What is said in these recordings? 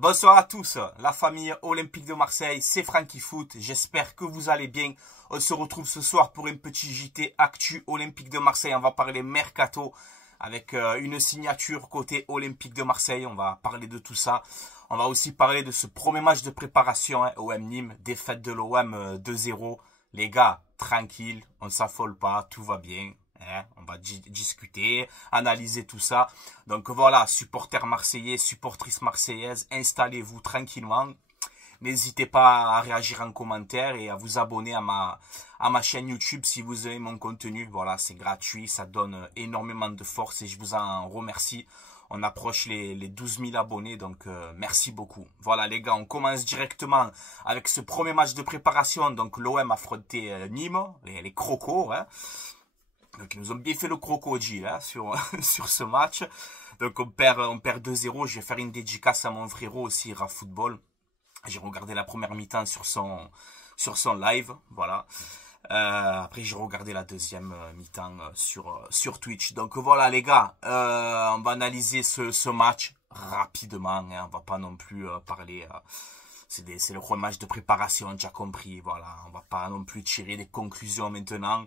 Bonsoir à tous, la famille Olympique de Marseille, c'est Francky Foot, j'espère que vous allez bien. On se retrouve ce soir pour une petite JT Actu Olympique de Marseille. On va parler Mercato avec une signature côté Olympique de Marseille, on va parler de tout ça. On va aussi parler de ce premier match de préparation, OM Nîmes, défaite de l'OM 2-0. Les gars, tranquille, on ne s'affole pas, tout va bien. On va discuter, analyser tout ça. Donc voilà, supporters marseillais, supportrices marseillaises, installez-vous tranquillement. N'hésitez pas à réagir en commentaire et à vous abonner à ma chaîne YouTube si vous aimez mon contenu. Voilà, c'est gratuit, ça donne énormément de force et je vous en remercie. On approche les 12 000 abonnés, donc merci beaucoup. Voilà les gars, on commence directement avec ce premier match de préparation. Donc l'OM affrontait Nîmes, les Crocos, hein. Donc ils nous ont bien fait le crocodile sur ce match. Donc on perd 2-0. Je vais faire une dédicace à mon frérot aussi, Ra Football. J'ai regardé la première mi-temps sur son live, voilà. Après j'ai regardé la deuxième mi-temps sur Twitch. Donc voilà les gars, on va analyser ce match rapidement. On va pas non plus parler. C'est le premier match de préparation, on a déjà compris. Voilà, on va pas non plus tirer des conclusions maintenant.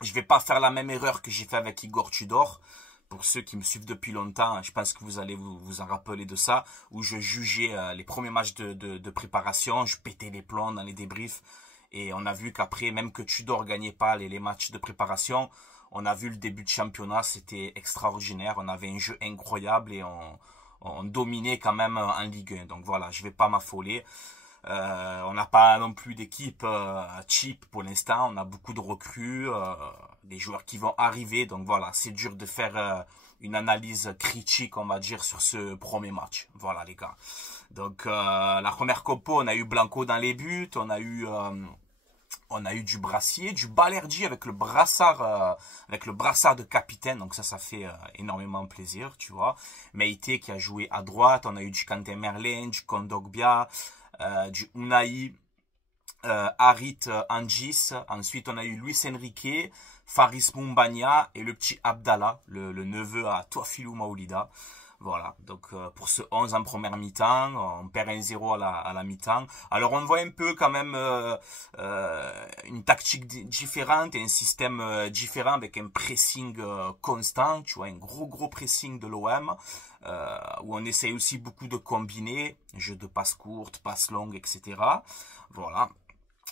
Je vais pas faire la même erreur que j'ai fait avec Igor Tudor. Pour ceux qui me suivent depuis longtemps, je pense que vous allez vous en rappeler de ça, où je jugeais les premiers matchs de préparation, je pétais les plombs dans les débriefs, et on a vu qu'après, même que Tudor gagnait pas les matchs de préparation, on a vu le début de championnat, c'était extraordinaire, on avait un jeu incroyable et on dominait quand même en Ligue 1. Donc voilà, je vais pas m'affoler. On n'a pas non plus d'équipe cheap pour l'instant, on a beaucoup de recrues, des joueurs qui vont arriver, donc voilà, c'est dur de faire une analyse critique, on va dire, sur ce premier match. Voilà les gars. Donc la première compo, on a eu Blanco dans les buts, on a eu du Brassier, du Balerdi avec le brassard de capitaine, donc ça fait énormément plaisir, tu vois. Meïté qui a joué à droite, on a eu du Quentin Merlin, du Kondogbia, du Unai, Harit Angis. Ensuite, on a eu Luis Enrique, Faris Moumbagna et le petit Abdallah, le neveu à Touafilou Maoulida. Voilà, donc pour ce 11 en première mi-temps, on perd 1-0 à la mi-temps. Alors on voit un peu quand même une tactique différente et un système différent avec un pressing constant, tu vois, un gros pressing de l'OM, où on essaye aussi beaucoup de combiner, jeu de passes courtes, passes longues, etc. Voilà.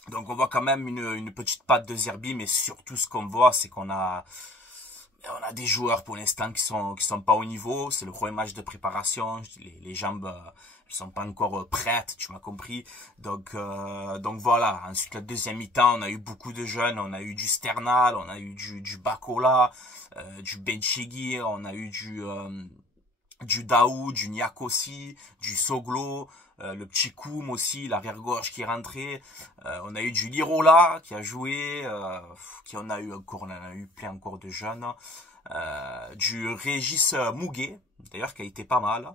Donc on voit quand même une petite patte de Zerbi, mais surtout ce qu'on voit, c'est qu'on a des joueurs pour l'instant qui sont pas au niveau. C'est le premier match de préparation. Les jambes elles sont pas encore prêtes, tu m'as compris. Donc voilà. Ensuite la deuxième mi-temps, on a eu beaucoup de jeunes. On a eu du Sternal, on a eu du Bakola, du Benchigui, on a eu du Daoud, du Niakossi, du Soglo, le petit Koum aussi, l'arrière-gauche qui est rentré. On a eu du Lirola qui a joué, on a eu plein encore de jeunes. Du Régis Mouguet, d'ailleurs qui a été pas mal.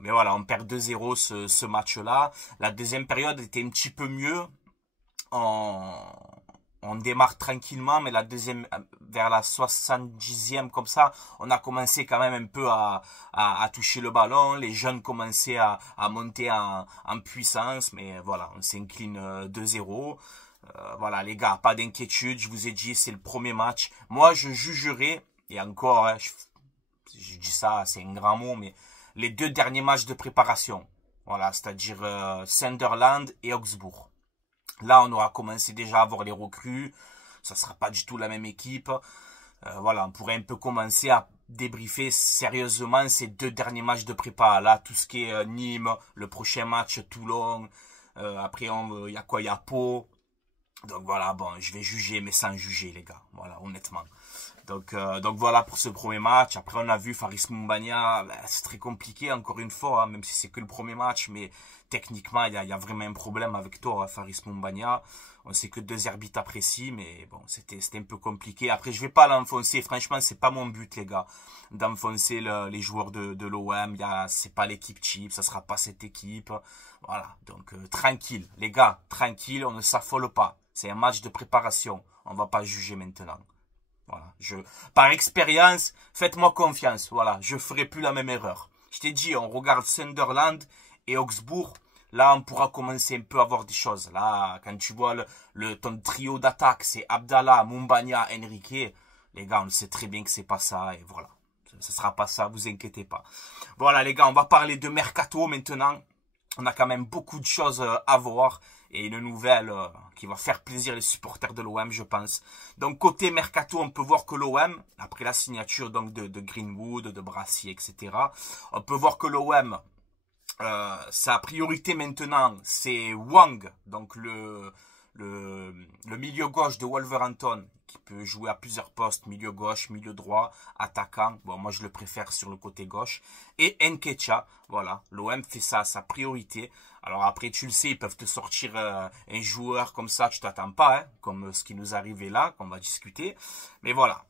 Mais voilà, on perd 2-0 ce match-là. La deuxième période était un petit peu mieux. On démarre tranquillement, mais la deuxième, vers la 70e comme ça, on a commencé quand même un peu à toucher le ballon. Les jeunes commençaient à monter en puissance, mais voilà, on s'incline 2-0. Voilà les gars, pas d'inquiétude, je vous ai dit, c'est le premier match. Moi, je jugerai, et encore, je dis ça, c'est un grand mot, mais les deux derniers matchs de préparation. Voilà, c'est-à-dire Sunderland et Augsbourg. Là, on aura commencé déjà à avoir les recrues. Ça sera pas du tout la même équipe. Voilà, on pourrait un peu commencer à débriefer sérieusement ces deux derniers matchs de prépa. Là, tout ce qui est Nîmes, le prochain match Toulon. Après, il y a quoi? Il y a Pau. Donc voilà, bon, je vais juger, mais sans juger, les gars. Voilà, honnêtement. Donc voilà pour ce premier match. Après, on a vu Faris Moumbagna, c'est très compliqué, encore une fois, hein, même si c'est que le premier match, mais techniquement, il y a vraiment un problème avec toi, hein, Faris Moumbagna. On sait que deux arbitres apprécient, mais bon, c'était un peu compliqué. Après, je vais pas l'enfoncer. Franchement, c'est pas mon but, les gars, d'enfoncer les joueurs de l'OM. C'est pas l'équipe cheap, ça sera pas cette équipe. Voilà, donc tranquille, les gars, tranquille, on ne s'affole pas. C'est un match de préparation. On va pas juger maintenant. Voilà, par expérience, faites-moi confiance. Voilà, je ferai plus la même erreur. Je t'ai dit, on regarde Sunderland et Augsbourg, là, on pourra commencer un peu à voir des choses. Là, quand tu vois ton trio d'attaque, c'est Abdallah, Mumbagna, Enrique, les gars, on sait très bien que c'est pas ça, et voilà. Ce sera pas ça, vous inquiétez pas. Voilà, les gars, on va parler de Mercato maintenant. On a quand même beaucoup de choses à voir et une nouvelle qui va faire plaisir les supporters de l'OM, je pense. Donc côté Mercato, on peut voir que l'OM, après la signature donc de Greenwood, de Brassier, etc., on peut voir que l'OM, sa priorité maintenant, c'est Wang, donc le milieu gauche de Wolverhampton, qui peut jouer à plusieurs postes, milieu gauche, milieu droit, attaquant. Bon, moi je le préfère sur le côté gauche. Et Nketiah, voilà, l'OM fait ça, sa priorité. Alors après, tu le sais, ils peuvent te sortir un joueur comme ça, tu t'attends pas, hein, comme ce qui nous arrivait là, qu'on va discuter. Mais voilà,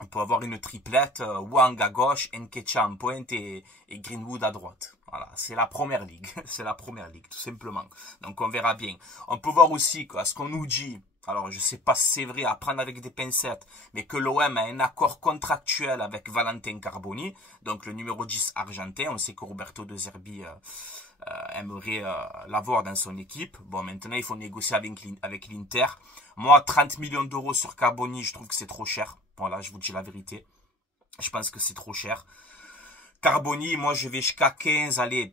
on peut avoir une triplette, Wang à gauche, Nketiah en pointe et Greenwood à droite. Voilà, c'est la première ligue, c'est la première ligue, tout simplement. Donc on verra bien. On peut voir aussi qu'à ce qu'on nous dit, alors je sais pas si c'est vrai, à prendre avec des pincettes, mais que l'OM a un accord contractuel avec Valentin Carboni, donc le numéro 10 argentin. On sait que Roberto De Zerbi aimerait l'avoir dans son équipe. Bon, maintenant il faut négocier avec l'Inter. Moi, 30 millions d'euros sur Carboni, je trouve que c'est trop cher. Voilà, je vous dis la vérité. Je pense que c'est trop cher. Carboni, moi je vais jusqu'à 15, allez,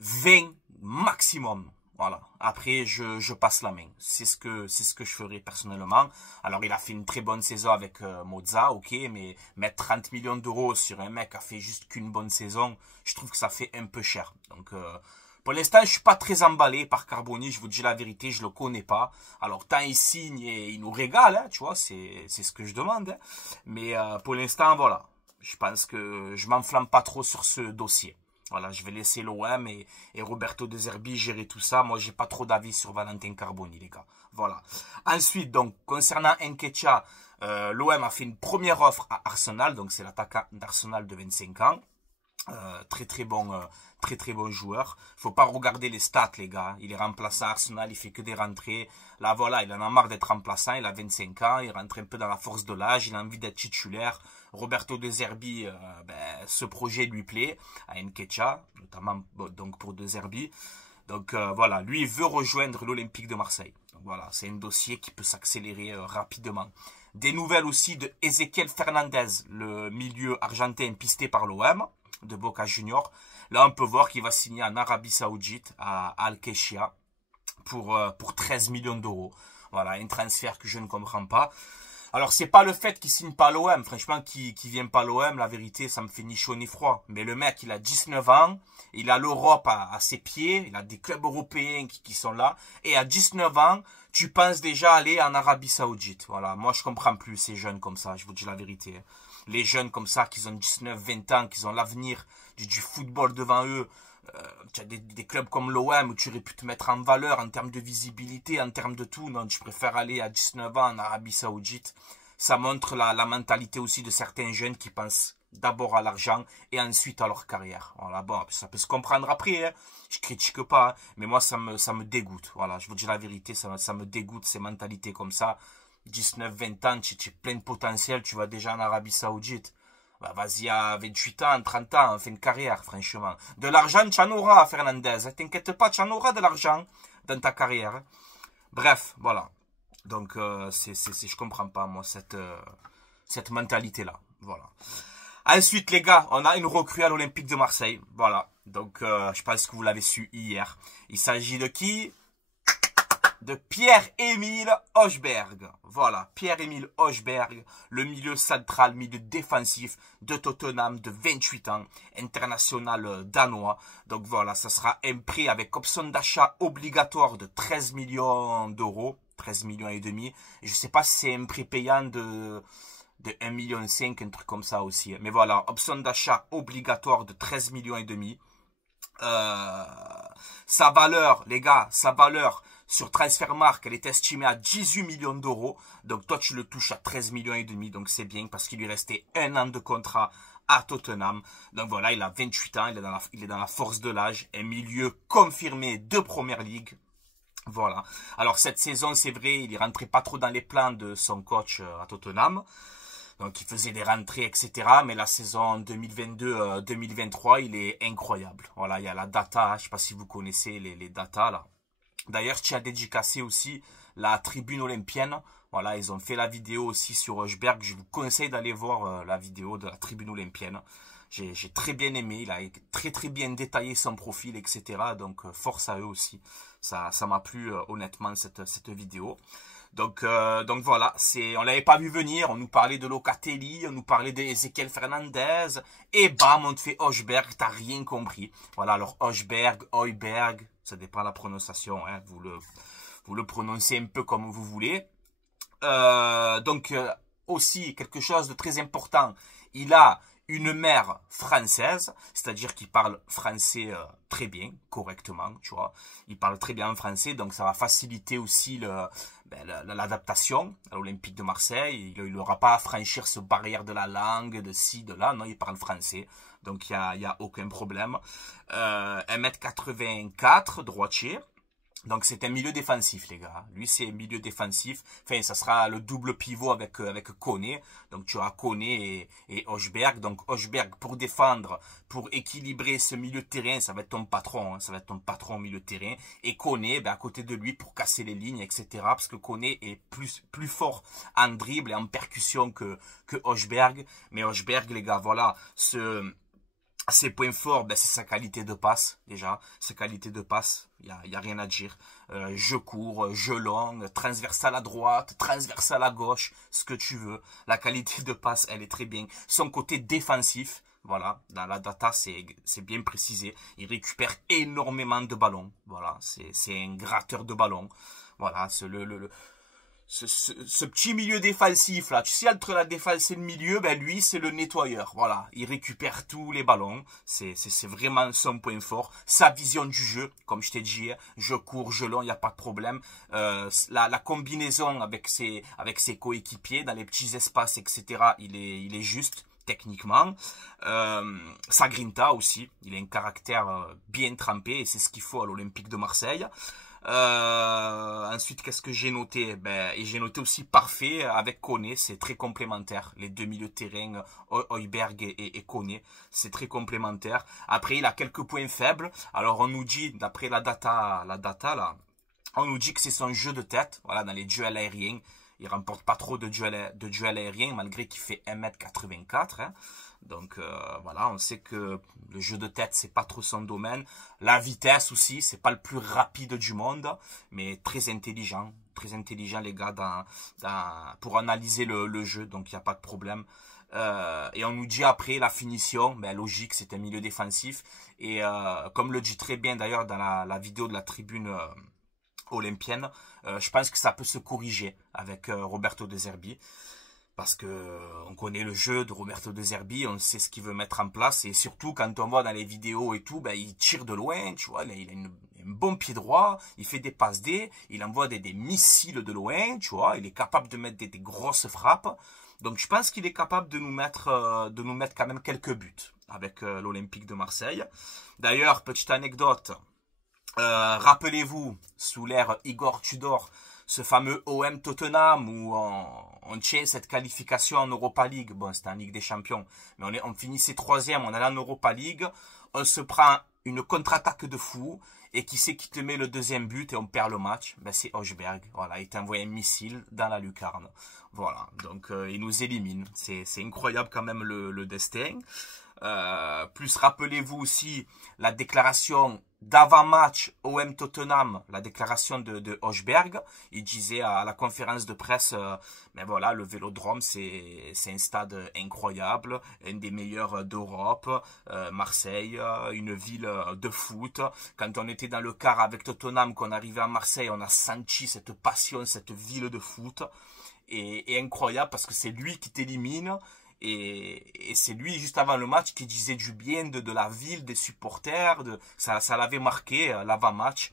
20 maximum. Voilà. Après, je passe la main. C'est ce que je ferai personnellement. Alors, il a fait une très bonne saison avec Mozza, ok, mais mettre 30 millions d'euros sur un mec qui a fait juste qu'une bonne saison, je trouve que ça fait un peu cher. Donc, pour l'instant, je suis pas très emballé par Carboni, je vous dis la vérité, je le connais pas. Alors, tant il signe et il nous régale, hein, tu vois, c'est ce que je demande. Hein. Mais pour l'instant, voilà. Je pense que je m'enflamme pas trop sur ce dossier. Voilà, je vais laisser l'OM et Roberto De Zerbi gérer tout ça. Moi, j'ai pas trop d'avis sur Valentin Carboni, les gars. Voilà. Ensuite, donc, concernant Nketiah, l'OM a fait une première offre à Arsenal. Donc, c'est l'attaquant d'Arsenal de 25 ans. Très bon joueur. Faut pas regarder les stats, les gars. Il est remplaçant à Arsenal, il fait que des rentrées. Là, voilà, il en a marre d'être remplaçant. Il a 25 ans, il rentre un peu dans la force de l'âge. Il a envie d'être titulaire. Roberto De Zerbi, ce projet lui plaît. À Nketiah, notamment donc pour De Zerbi. Donc voilà, lui, il veut rejoindre l'Olympique de Marseille. Donc voilà, c'est un dossier qui peut s'accélérer rapidement. Des nouvelles aussi de Ezequiel Fernandez, le milieu argentin pisté par l'OM de Boca Junior. Là, on peut voir qu'il va signer en Arabie Saoudite à Al-Keshia pour 13 millions d'euros. Voilà, un transfert que je ne comprends pas. Alors, c'est pas le fait qu'il signe pas l'OM. Franchement, qu'il vienne pas l'OM, la vérité, ça me fait ni chaud ni froid. Mais le mec, il a 19 ans. Il a l'Europe à ses pieds. Il a des clubs européens qui sont là. Et à 19 ans, tu penses déjà aller en Arabie Saoudite. Voilà, moi, je comprends plus ces jeunes comme ça. Je vous dis la vérité. Les jeunes comme ça, qui ont 19, 20 ans, qui ont l'avenir du football devant eux. Tu as des clubs comme l'OM où tu aurais pu te mettre en valeur en termes de visibilité, en termes de tout. Non, je préfère aller à 19 ans en Arabie Saoudite. Ça montre la mentalité aussi de certains jeunes qui pensent d'abord à l'argent et ensuite à leur carrière. Voilà, bon, ça peut se comprendre après. Hein. Je critique pas, hein, mais moi ça me dégoûte. Voilà, je vous dis la vérité, ça me dégoûte ces mentalités comme ça. 19, 20 ans, tu as plein de potentiel, tu vas déjà en Arabie Saoudite. Bah, vas-y à 28 ans, 30 ans, on fait une carrière, franchement. De l'argent, tu en auras, Fernandez. T'inquiète pas, tu en auras de l'argent dans ta carrière. Bref, voilà. Donc, je comprends pas, moi, cette mentalité-là. Voilà. Ensuite, les gars, on a une recrue à l'Olympique de Marseille. Voilà. Donc, je pense que vous l'avez su hier. Il s'agit de qui? De Pierre-Emile Højbjerg. Voilà, Pierre-Emile Højbjerg, le milieu central, milieu défensif de Tottenham de 28 ans, international danois. Donc voilà, ça sera un prix avec option d'achat obligatoire de 13 millions d'euros, 13 millions et demi. Je ne sais pas si c'est un prix payant de 1,5 million, un truc comme ça aussi. Mais voilà, option d'achat obligatoire de 13 millions et demi. Sa valeur, les gars, sa valeur sur Transfermarkt, elle est estimée à 18 millions d'euros. Donc toi, tu le touches à 13 millions et demi. Donc c'est bien parce qu'il lui restait 1 an de contrat à Tottenham. Donc voilà, il a 28 ans, il est dans la force de l'âge. Un milieu confirmé de Première Ligue. Voilà. Alors cette saison, c'est vrai, il ne rentrait pas trop dans les plans de son coach à Tottenham. Donc il faisait des rentrées, etc. Mais la saison 2022-2023, il est incroyable. Voilà, il y a la data, je sais pas si vous connaissez les datas là. D'ailleurs, je tiens à dédicacer aussi la tribune olympienne. Voilà, ils ont fait la vidéo aussi sur Hochberg. Je vous conseille d'aller voir la vidéo de la tribune olympienne. J'ai très bien aimé. Il a très bien détaillé son profil, etc. Donc, force à eux aussi. Ça m'a plu honnêtement cette vidéo. Donc voilà, on l'avait pas vu venir, on nous parlait de Locatelli, on nous parlait d'Ezequiel Fernandez, et bam, on te fait Hochberg, t'as rien compris. Voilà, alors Hochberg, Heuberg, ça dépend de la prononciation, hein, vous le prononcez un peu comme vous voulez. Aussi, quelque chose de très important, il a une mère française, c'est-à-dire qu'il parle français très bien, correctement, tu vois. Il parle très bien français, donc ça va faciliter aussi l'adaptation à l'Olympique de Marseille. Il n'aura pas à franchir ce barrière de la langue, de ci, de là. Non, il parle français, donc il y a aucun problème. 1m84, droitier. Donc c'est un milieu défensif les gars. Lui c'est milieu défensif. Enfin ça sera le double pivot avec Koné. Donc tu as Koné et Hochberg. Donc Hochberg pour défendre, pour équilibrer ce milieu de terrain, ça va être ton patron. Hein, ça va être ton patron au milieu de terrain. Et Koné à côté de lui pour casser les lignes, etc. Parce que Koné est plus fort en dribble et en percussion que Hochberg. Mais Hochberg les gars, voilà, ses points forts, c'est sa qualité de passe, déjà. Sa qualité de passe, il y a rien à dire. Je cours, je longe, transversal à droite, transversal à gauche, ce que tu veux. La qualité de passe, elle est très bien. Son côté défensif, voilà, dans la data, c'est bien précisé. Il récupère énormément de ballons. Voilà, c'est un gratteur de ballons. Voilà, c'est ce petit milieu défensif là, tu sais, entre la défense et le milieu, lui c'est le nettoyeur, voilà, il récupère tous les ballons, c'est vraiment son point fort, sa vision du jeu, comme je t'ai dit, je cours, je longe, il n'y a pas de problème, la combinaison avec ses coéquipiers dans les petits espaces, etc., il est juste techniquement, sa grinta aussi, il a un caractère bien trempé et c'est ce qu'il faut à l'Olympique de Marseille. Ensuite, qu'est-ce que j'ai noté? Et j'ai noté aussi parfait avec Koné, c'est très complémentaire. Les deux milieux de terrain, Heuberg et Koné, c'est très complémentaire. Après, il a quelques points faibles. Alors, on nous dit, d'après la data là, on nous dit que c'est son jeu de tête, voilà, dans les duels aériens. Il remporte pas trop de duels aériens, malgré qu'il fait 1m84. Hein. Donc voilà, on sait que le jeu de tête, c'est pas trop son domaine. La vitesse aussi, c'est pas le plus rapide du monde, mais très intelligent les gars pour analyser le jeu, donc il n'y a pas de problème. Et on nous dit après la finition, logique, c'est un milieu défensif. Et comme le dit très bien d'ailleurs dans la vidéo de la tribune olympienne, je pense que ça peut se corriger avec Roberto De Zerbi. Parce que on connaît le jeu de Roberto De Zerbi, on sait ce qu'il veut mettre en place. Et surtout, quand on voit dans les vidéos et tout, il tire de loin, tu vois, il a un bon pied droit, il fait des passes D, il envoie des missiles de loin, tu vois, il est capable de mettre des grosses frappes. Donc je pense qu'il est capable de nous mettre quand même quelques buts avec l'Olympique de Marseille. D'ailleurs, petite anecdote, rappelez-vous, sous l'ère Igor Tudor, ce fameux OM Tottenham où on tient cette qualification en Europa League. Bon, c'était en Ligue des Champions, mais on finissait troisième, on allait en Europa League, on se prend une contre-attaque de fou, et qui c'est qui te met le deuxième but et on perd le match? C'est Hochberg, voilà, il t'envoie un missile dans la lucarne. Voilà, donc il nous élimine. C'est incroyable quand même le destin. Plus rappelez-vous aussi la déclaration d'avant-match OM Tottenham, la déclaration de Hochberg. Il disait à la conférence de presse, voilà, le Vélodrome c'est un stade incroyable, un des meilleurs d'Europe, Marseille, une ville de foot. Quand on était dans le car avec Tottenham, qu'on arrivait à Marseille, on a senti cette passion, cette ville de foot, et incroyable parce que c'est lui qui t'élimine. Et c'est lui, juste avant le match, qui disait du bien de la ville, des supporters. Ça l'avait marqué, l'avant-match,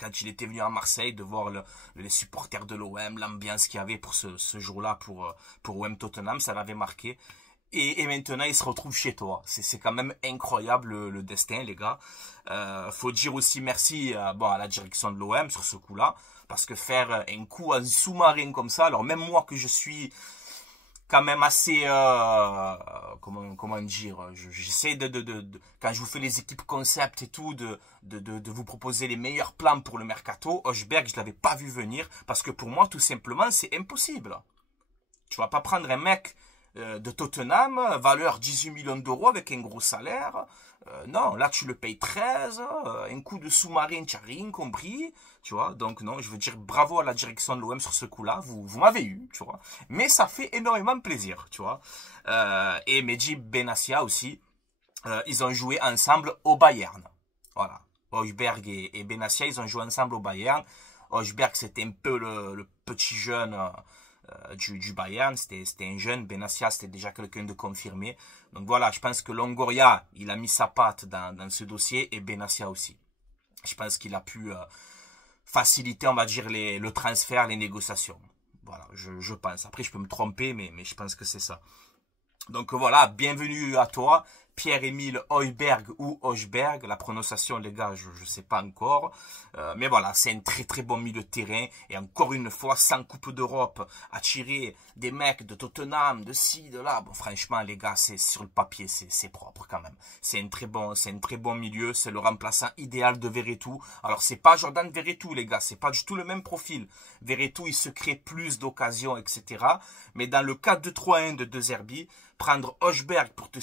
quand il était venu à Marseille, de voir les supporters de l'OM, l'ambiance qu'il y avait pour ce jour-là pour OM Tottenham, ça l'avait marqué. Et maintenant, il se retrouve chez toi. C'est quand même incroyable le destin, les gars. Faut dire aussi merci à la direction de l'OM sur ce coup-là. Parce que faire un coup en sous-marin comme ça, alors même moi que je suis quand même assez, comment dire, j'essaie quand je vous fais les équipes concept et tout, de vous proposer les meilleurs plans pour le mercato. Højbjerg, je l'avais pas vu venir, parce que pour moi, tout simplement, c'est impossible. Tu vas pas prendre un mec de Tottenham, valeur 18 millions d'euros avec un gros salaire. Non, là tu le payes 13, un coup de sous-marin, tu n'as rien compris, tu vois. Donc non, je veux dire bravo à la direction de l'OM sur ce coup-là, vous m'avez eu, tu vois. Mais ça fait énormément plaisir, tu vois. Et Mehdi Benassia aussi, ils ont joué ensemble au Bayern. Voilà. Højbjerg et Benassia, ils ont joué ensemble au Bayern. Højbjerg, c'était un peu le petit jeune du Bayern, c'était un jeune. Benassia, c'était déjà quelqu'un de confirmé. Donc voilà, je pense que Longoria, il a mis sa patte dans ce dossier, et Benassia aussi. Je pense qu'il a pu faciliter, on va dire, le transfert, les négociations. Voilà, je pense. Après, je peux me tromper, mais je pense que c'est ça. Donc voilà, bienvenue à toi, Pierre-Emile Højbjerg ou Højbjerg, la prononciation les gars, je sais pas encore, mais voilà, c'est un très très bon milieu de terrain, et encore une fois, sans Coupe d'Europe, attirer des mecs de Tottenham, de ci, de là, bon franchement les gars, c'est sur le papier, c'est propre quand même, c'est un très bon milieu, c'est le remplaçant idéal de Veretout. Alors c'est pas Jordan Veretout les gars, c'est pas du tout le même profil, Veretout il se crée plus d'occasions, etc., mais dans le 4-2-3-1 de Zerbi, prendre Højbjerg pour te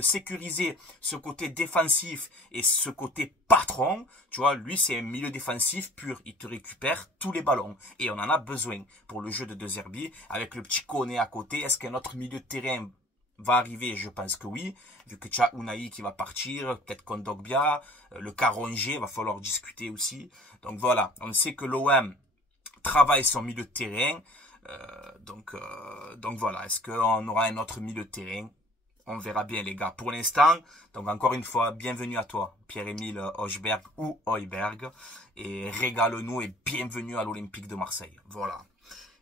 sécuriser ce côté défensif et ce côté patron, tu vois, lui c'est un milieu défensif pur, il te récupère tous les ballons et on en a besoin pour le jeu de Zerbi, avec le petit Koné à côté. Est-ce qu'un autre milieu de terrain va arriver? Je pense que oui, vu que tu as Unai qui va partir, peut-être Kondogbia, le Karongé, va falloir discuter aussi. Donc voilà, on sait que l'OM travaille son milieu de terrain. Donc voilà, est-ce qu'on aura un autre milieu de terrain? On verra bien les gars. Pour l'instant, donc encore une fois, bienvenue à toi, Pierre-Emile Højbjerg ou Højbjerg, et régale-nous et bienvenue à l'Olympique de Marseille. Voilà.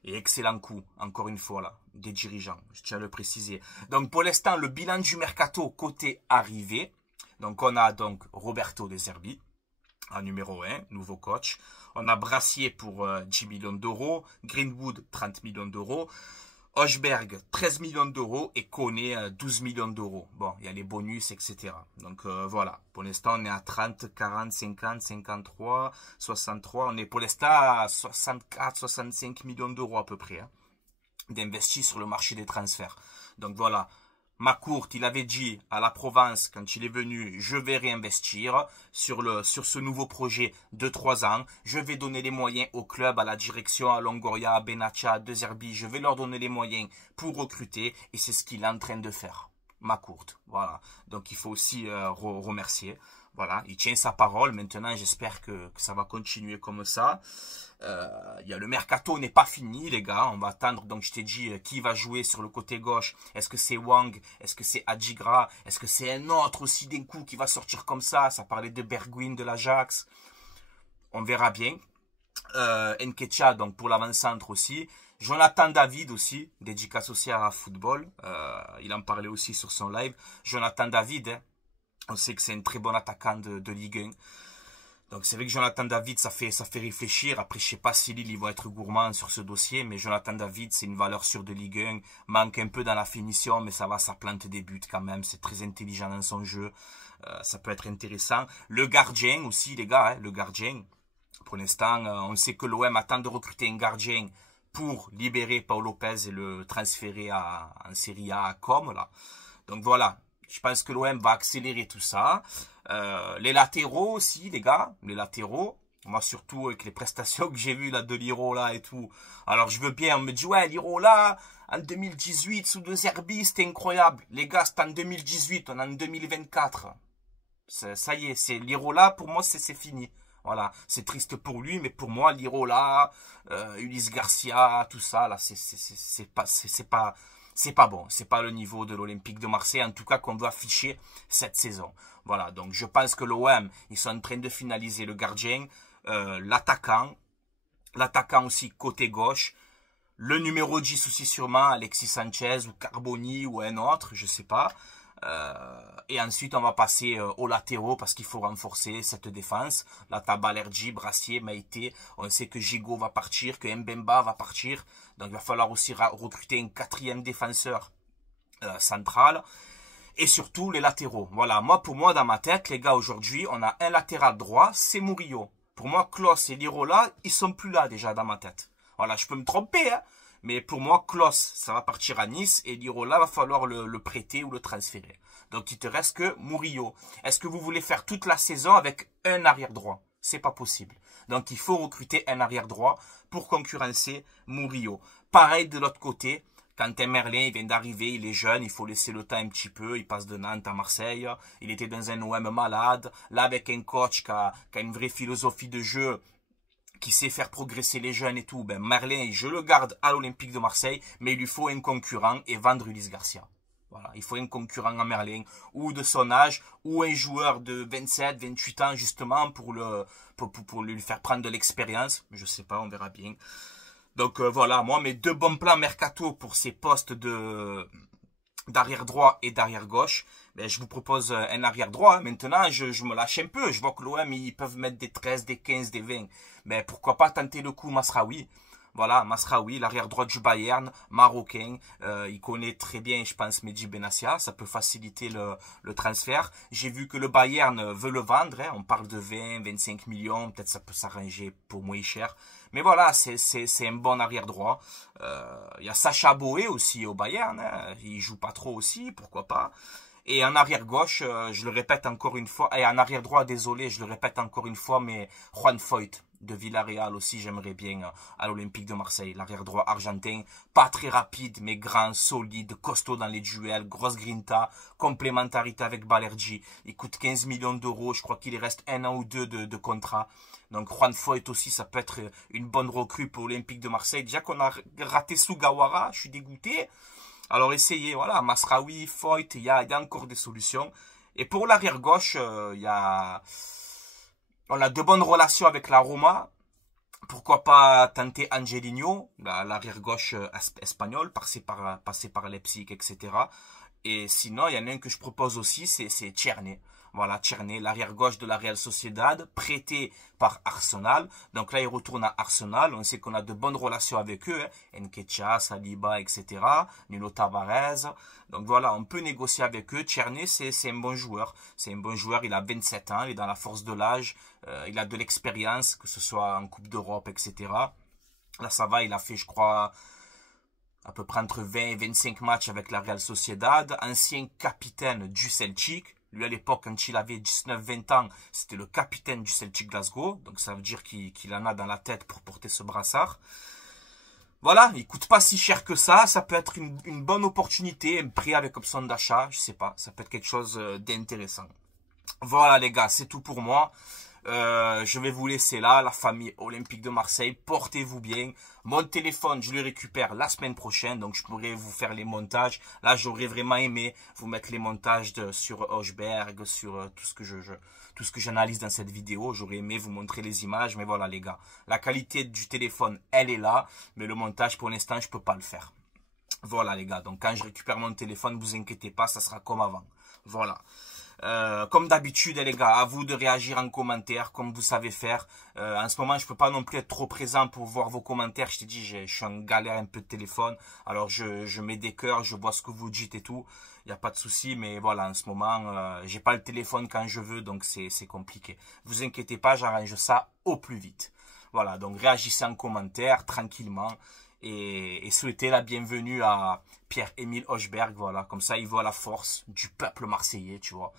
Et excellent coup, encore une fois là, des dirigeants, je tiens à le préciser. Donc pour l'instant, le bilan du mercato côté arrivé. Donc on a donc Roberto De Zerbi en numéro 1, nouveau coach. On a Brassier pour 10 millions d'euros, Greenwood 30 millions d'euros, Højbjerg 13 millions d'euros et Koné 12 millions d'euros. Bon, il y a les bonus, etc. Donc voilà, pour l'instant on est à 30, 40, 50, 53, 63. On est pour l'instant à 64, 65 millions d'euros à peu près hein, d'investis sur le marché des transferts. Donc voilà. Macourt, il avait dit à la Provence, quand il est venu, je vais réinvestir sur ce nouveau projet de 3 ans. Je vais donner les moyens au club, à la direction, à Longoria, à Benassia, à De Zerbi. Je vais leur donner les moyens pour recruter. Et c'est ce qu'il est en train de faire. Macourt, voilà. Donc il faut aussi remercier. Voilà, il tient sa parole. Maintenant, j'espère que ça va continuer comme ça. Le mercato n'est pas fini les gars, on va attendre. Donc je t'ai dit qui va jouer sur le côté gauche. Est-ce que c'est Wang? Est-ce que c'est Adjigra? Est-ce que c'est un autre aussi d'un coup qui va sortir comme ça? Ça parlait de Bergwijn de l'Ajax. On verra bien. Nketiah donc pour l'avant-centre aussi. Jonathan David aussi, dédicace aussi à football. Il en parlait aussi sur son live. Jonathan David, hein, on sait que c'est un très bon attaquant de Ligue 1. Donc c'est vrai que Jonathan David, ça fait réfléchir. Après, je sais pas si Lille, ils vont être gourmands sur ce dossier, mais Jonathan David, c'est une valeur sûre de Ligue 1. Manque un peu dans la finition, mais ça va, ça plante des buts quand même. C'est très intelligent dans son jeu. Ça peut être intéressant. Le gardien aussi, les gars, hein, le gardien. Pour l'instant, on sait que l'OM attend de recruter un gardien pour libérer Paul Lopez et le transférer en Serie A à Com, là. Donc voilà. Je pense que l'OM va accélérer tout ça. Les latéraux aussi, les gars. Les latéraux. Moi, surtout avec les prestations que j'ai vues là, de Lirola et tout. Alors, je veux bien. On me dit, ouais, Lirola, en 2018, sous De Zerbi, c'était incroyable. Les gars, c'est en 2018. On est en 2024. Ça y est, c'est Lirola, pour moi, c'est fini. Voilà. C'est triste pour lui, mais pour moi, Lirola, Ulysse Garcia, tout ça, là, c'est pas bon, c'est pas le niveau de l'Olympique de Marseille, en tout cas qu'on doit afficher cette saison. Voilà, donc je pense que l'OM, ils sont en train de finaliser le gardien, l'attaquant aussi côté gauche, le numéro 10 aussi sûrement, Alexis Sanchez ou Carboni ou un autre, je sais pas. Et ensuite, on va passer aux latéraux parce qu'il faut renforcer cette défense. Là, t'as Balerdi, Brassier, Maïté. On sait que Gigot va partir, que Mbemba va partir. Donc, il va falloir aussi recruter un quatrième défenseur central. Et surtout, les latéraux. Voilà, pour moi, dans ma tête, les gars, aujourd'hui, on a un latéral droit, c'est Murillo. Pour moi, Klos et Lirola, ils sont plus là déjà dans ma tête. Voilà, je peux me tromper, hein. Mais pour moi, Klos, ça va partir à Nice et Lirola, va falloir le prêter ou le transférer. Donc, il te reste que Murillo. Est-ce que vous voulez faire toute la saison avec un arrière droit? C'est pas possible. Donc, il faut recruter un arrière droit pour concurrencer Murillo. Pareil de l'autre côté. Quentin Merlin, il vient d'arriver, il est jeune, il faut laisser le temps un petit peu. Il passe de Nantes à Marseille. Il était dans un OM malade. Là, avec un coach qui a une vraie philosophie de jeu, qui sait faire progresser les jeunes et tout, ben Merlin, je le garde à l'Olympique de Marseille, mais il lui faut un concurrent et vendre Ulysse Garcia. Voilà, il faut un concurrent à Merlin, ou de son âge, ou un joueur de 27, 28 ans, justement, pour lui faire prendre de l'expérience. Je sais pas, on verra bien. Donc voilà, moi, mes deux bons plans mercato pour ces postes d'arrière droit et d'arrière gauche, ben, je vous propose un arrière droit. Maintenant, je me lâche un peu. Je vois que l'OM, ils peuvent mettre des 13, des 15, des 20. Mais pourquoi pas tenter le coup Masraoui. Voilà, Masraoui, l'arrière droit du Bayern, marocain. Il connaît très bien, je pense, Mehdi Benassia. Ça peut faciliter le transfert. J'ai vu que le Bayern veut le vendre. Hein. On parle de 20, 25 millions. Peut-être ça peut s'arranger pour moins cher. Mais voilà, c'est un bon arrière droit. Il y a Sacha Boé aussi au Bayern. Hein. Il joue pas trop aussi, pourquoi pas. Et en arrière gauche, je le répète encore une fois, et en arrière droit, désolé, je le répète encore une fois, mais Juan Foyt de Villarreal aussi, j'aimerais bien à l'Olympique de Marseille. L'arrière droit argentin, pas très rapide, mais grand, solide, costaud dans les duels, grosse grinta, complémentarité avec Balerdi. Il coûte 15 millions d'euros, je crois qu'il reste 1 an ou 2 de contrat. Donc Juan Foyt aussi, ça peut être une bonne recrue pour l'Olympique de Marseille. Déjà qu'on a raté Sugawara, je suis dégoûté. Alors essayez, voilà, Masraoui, Foyt, il y a encore des solutions. Et pour l'arrière gauche, on a de bonnes relations avec la Roma. Pourquoi pas tenter Angelino, l'arrière gauche espagnol, passé par Leipzig, etc. Et sinon, il y en a un que je propose aussi, c'est Tierney. Voilà, Tierney, l'arrière gauche de la Real Sociedad, prêté par Arsenal. Donc là, il retourne à Arsenal. On sait qu'on a de bonnes relations avec eux. Hein. Nketiah, Saliba, etc. Nuno Tavares. Donc voilà, on peut négocier avec eux. Tierney, c'est un bon joueur. C'est un bon joueur. Il a 27 ans. Il est dans la force de l'âge. Il a de l'expérience, que ce soit en Coupe d'Europe, etc. Là, ça va. Il a fait, je crois, à peu près entre 20 et 25 matchs avec la Real Sociedad. Ancien capitaine du Celtic. Lui, à l'époque, quand il avait 19-20 ans, c'était le capitaine du Celtic Glasgow. Donc, ça veut dire qu'il en a dans la tête pour porter ce brassard. Voilà, il coûte pas si cher que ça. Ça peut être une bonne opportunité, un prix avec option d'achat. Je sais pas, ça peut être quelque chose d'intéressant. Voilà, les gars, c'est tout pour moi. Je vais vous laisser là, la famille Olympique de Marseille. Portez-vous bien. Mon téléphone, je le récupère la semaine prochaine, donc je pourrai vous faire les montages. Là, j'aurais vraiment aimé vous mettre les montages sur Hochberg, sur tout ce que j'analyse dans cette vidéo. J'aurais aimé vous montrer les images, mais voilà les gars. La qualité du téléphone, elle est là, mais le montage, pour l'instant, je peux pas le faire. Voilà les gars, donc quand je récupère mon téléphone, vous inquiétez pas, ça sera comme avant. Voilà. Comme d'habitude, les gars, à vous de réagir en commentaire, comme vous savez faire. En ce moment, je peux pas non plus être trop présent pour voir vos commentaires. Je t'ai dit, je suis en galère un peu de téléphone. Alors, je mets des cœurs, je vois ce que vous dites et tout. Il n'y a pas de souci, mais voilà, en ce moment, j'ai pas le téléphone quand je veux, donc c'est compliqué. Vous inquiétez pas, j'arrange ça au plus vite. Voilà, donc réagissez en commentaire, tranquillement. Et souhaitez la bienvenue à Pierre-Emile Hochberg, voilà, comme ça il voit la force du peuple marseillais, tu vois.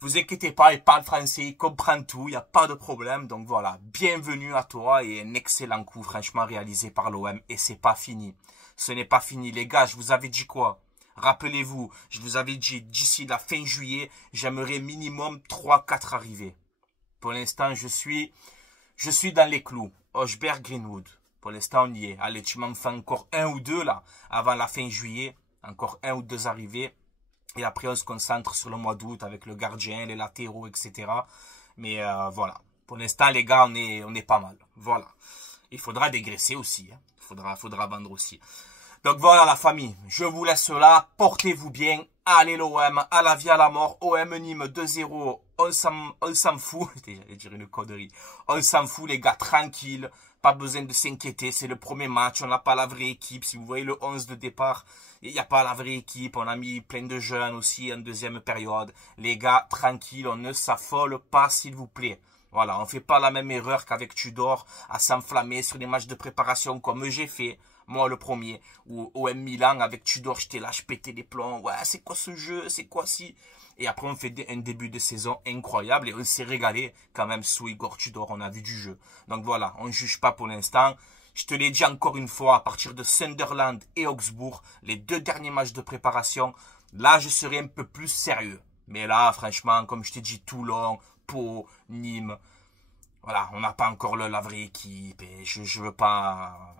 Vous inquiétez pas, il parle français, il comprend tout, il n'y a pas de problème, donc voilà, bienvenue à toi et un excellent coup franchement réalisé par l'OM et c'est pas fini. Ce n'est pas fini, les gars, je vous avais dit quoi? Rappelez-vous, je vous avais dit d'ici la fin juillet, j'aimerais minimum 3-4 arrivées. Pour l'instant, je suis dans les clous, Hochberg, Greenwood. Pour l'instant, on y est. Allez, tu m'en fais encore 1 ou 2 là, avant la fin juillet. Encore 1 ou 2 arrivées. Et après, on se concentre sur le mois d'août avec le gardien, les latéraux, etc. Mais voilà. Pour l'instant, les gars, on est pas mal. Voilà. Il faudra dégraisser aussi. Hein. Faudra vendre aussi. Donc voilà la famille. Je vous laisse là. Portez-vous bien Allez l'OM, à la vie, à la mort. OM Nîmes 2-0. On s'en fout. J'allais dire une connerie. On s'en fout les gars, tranquille. Pas besoin de s'inquiéter. C'est le premier match. On n'a pas la vraie équipe. Si vous voyez le 11 de départ, il n'y a pas la vraie équipe. On a mis plein de jeunes aussi en deuxième période. Les gars, tranquille. On ne s'affole pas s'il vous plaît. Voilà, on fait pas la même erreur qu'avec Tudor à s'enflammer sur des matchs de préparation comme j'ai fait. Moi, le premier, ou OM Milan, avec Tudor, j'étais là, je pétais des plombs. Ouais, c'est quoi ce jeu? C'est quoi si? Et après, on fait un début de saison incroyable et on s'est régalé quand même sous Igor Tudor. On a vu du jeu. Donc voilà, on ne juge pas pour l'instant. Je te l'ai dit encore une fois, à partir de Sunderland et Augsbourg, les 2 derniers matchs de préparation, là, je serai un peu plus sérieux. Mais là, franchement, comme je t'ai dit, Toulon, Pau, Nîmes, voilà, on n'a pas encore la vraie équipe et je veux pas...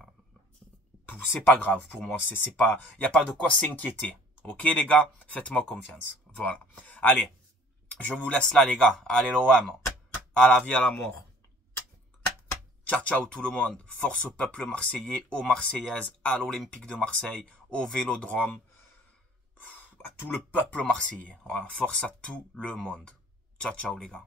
C'est pas grave pour moi, c'est pas, il n'y a pas de quoi s'inquiéter. Ok les gars, faites-moi confiance. Voilà. Allez, je vous laisse là les gars. Allez l'OM, à la vie, à la mort. Ciao ciao tout le monde. Force au peuple marseillais, aux Marseillaises, à l'Olympique de Marseille, au Vélodrome, à tout le peuple marseillais. Voilà, force à tout le monde. Ciao ciao les gars.